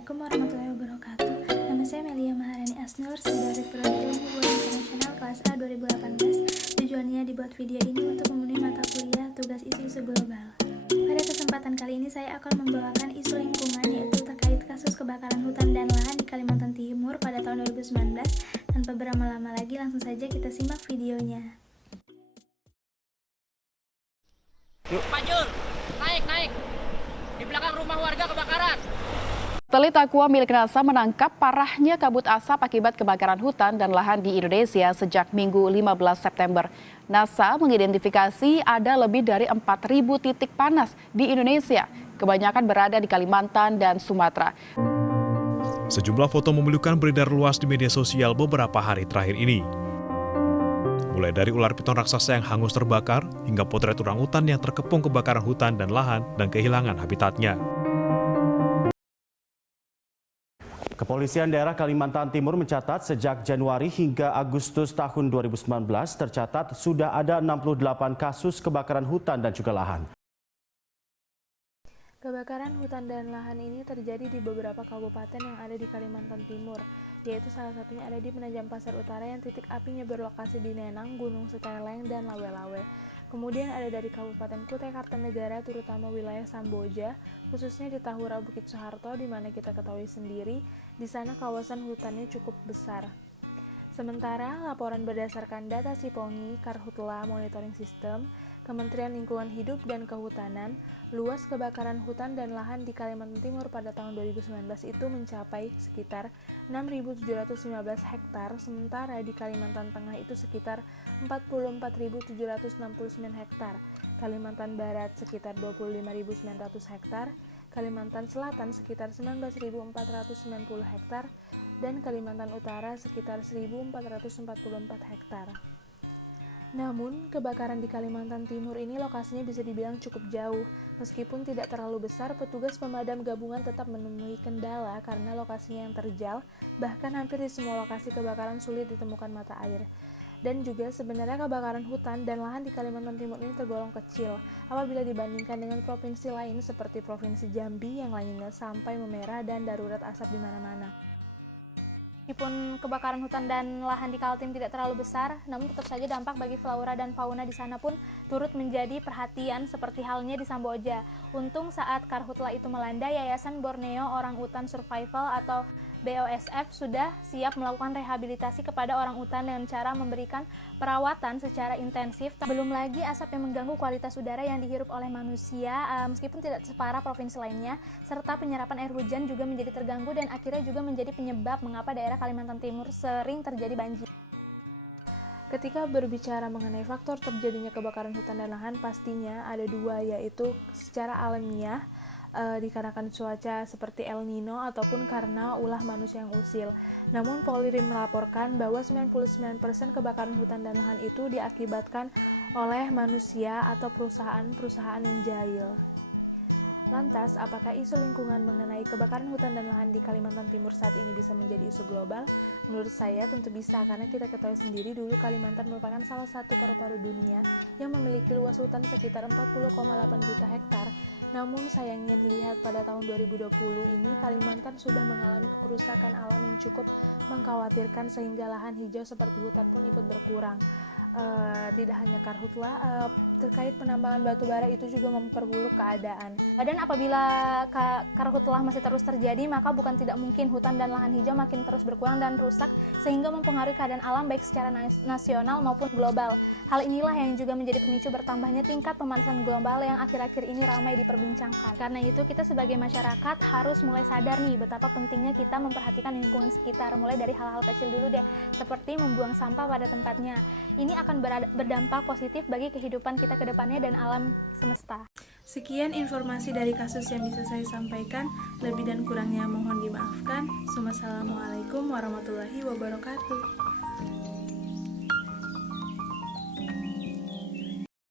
Assalamualaikum warahmatullahi wabarakatuh. Nama saya Melia Maharani Asnur, saya dari Program Hubungan Internasional kelas A 2018. Tujuannya dibuat video ini untuk memenuhi mata kuliah tugas isu-isu global. Pada kesempatan kali ini saya akan membawakan isu lingkungan, yaitu terkait kasus kebakaran hutan dan lahan di Kalimantan Timur pada tahun 2019. Tanpa berlama-lama lagi, langsung saja kita simak videonya. Yuk. Pak Jul, naik. Di belakang rumah warga kebakaran. Satelit Aqua milik NASA menangkap parahnya kabut asap akibat kebakaran hutan dan lahan di Indonesia sejak Minggu 15 September. NASA mengidentifikasi ada lebih dari 4.000 titik panas di Indonesia, kebanyakan berada di Kalimantan dan Sumatera. Sejumlah foto memilukan beredar luas di media sosial beberapa hari terakhir ini. Mulai dari ular piton raksasa yang hangus terbakar, hingga potret orangutan yang terkepung kebakaran hutan dan lahan dan kehilangan habitatnya. Kepolisian daerah Kalimantan Timur mencatat sejak Januari hingga Agustus tahun 2019 tercatat sudah ada 68 kasus kebakaran hutan dan juga lahan. Kebakaran hutan dan lahan ini terjadi di beberapa kabupaten yang ada di Kalimantan Timur, yaitu salah satunya ada di Penajam Pasar Utara yang titik apinya berlokasi di Nenang, Gunung Seteleng, dan Lawe-Lawe. Kemudian ada dari Kabupaten Kutai Kartanegara, terutama wilayah Samboja, khususnya di Tahura Bukit Soeharto, di mana kita ketahui sendiri, di sana kawasan hutannya cukup besar. Sementara laporan berdasarkan data Sipongi, Karhutla Monitoring System, Kementerian Lingkungan Hidup dan Kehutanan, luas kebakaran hutan dan lahan di Kalimantan Timur pada tahun 2019 itu mencapai sekitar 6.715 hektar, sementara di Kalimantan Tengah itu sekitar 44.769 hektar, Kalimantan Barat sekitar 25.900 hektar, Kalimantan Selatan sekitar 19.490 hektar, dan Kalimantan Utara sekitar 1.444 hektar. Namun, kebakaran di Kalimantan Timur ini lokasinya bisa dibilang cukup jauh. Meskipun tidak terlalu besar, petugas pemadam gabungan tetap menemui kendala karena lokasinya yang terjal, bahkan hampir di semua lokasi kebakaran sulit ditemukan mata air. Dan juga sebenarnya kebakaran hutan dan lahan di Kalimantan Timur ini tergolong kecil apabila dibandingkan dengan provinsi lain seperti Provinsi Jambi yang lainnya sampai memerah dan darurat asap di mana-mana. Meskipun kebakaran hutan dan lahan di Kaltim tidak terlalu besar, namun tetap saja dampak bagi flora dan fauna di sana pun turut menjadi perhatian seperti halnya di Samboja. Untung saat Karhutla itu melanda, Yayasan Borneo Orang Utan Survival atau BOSF sudah siap melakukan rehabilitasi kepada orang utan dengan cara memberikan perawatan secara intensif. Belum lagi asap yang mengganggu kualitas udara yang dihirup oleh manusia, meskipun tidak separah provinsi lainnya, serta penyerapan air hujan juga menjadi terganggu dan akhirnya juga menjadi penyebab mengapa daerah Kalimantan Timur sering terjadi banjir. Ketika berbicara mengenai faktor terjadinya kebakaran hutan dan lahan, pastinya ada dua, yaitu secara alamiah, dikarenakan cuaca seperti El Nino ataupun karena ulah manusia yang usil. Namun Polri melaporkan bahwa 99% kebakaran hutan dan lahan itu diakibatkan oleh manusia atau perusahaan-perusahaan yang jahil. Lantas, apakah isu lingkungan mengenai kebakaran hutan dan lahan di Kalimantan Timur saat ini bisa menjadi isu global? Menurut saya tentu bisa, karena kita ketahui sendiri dulu Kalimantan merupakan salah satu paru-paru dunia yang memiliki luas hutan sekitar 40,8 juta hektar. Namun sayangnya dilihat pada tahun 2020 ini Kalimantan sudah mengalami kerusakan alam yang cukup mengkhawatirkan sehingga lahan hijau seperti hutan pun ikut berkurang. Tidak hanya Karhutla, terkait penambangan batu bara itu juga memperburuk keadaan. Dan apabila Karhutla masih terus terjadi, maka bukan tidak mungkin hutan dan lahan hijau makin terus berkurang dan rusak sehingga mempengaruhi keadaan alam baik secara nasional maupun global. Hal inilah yang juga menjadi pemicu bertambahnya tingkat pemanasan global yang akhir-akhir ini ramai diperbincangkan. Karena itu kita sebagai masyarakat harus mulai sadar nih betapa pentingnya kita memperhatikan lingkungan sekitar, mulai dari hal-hal kecil dulu deh, seperti membuang sampah pada tempatnya. Ini akan berdampak positif bagi kehidupan kita ke depannya dan alam semesta. Sekian informasi dari kasus yang bisa saya sampaikan. Lebih dan kurangnya mohon dimaafkan. Wassalamualaikum warahmatullahi wabarakatuh.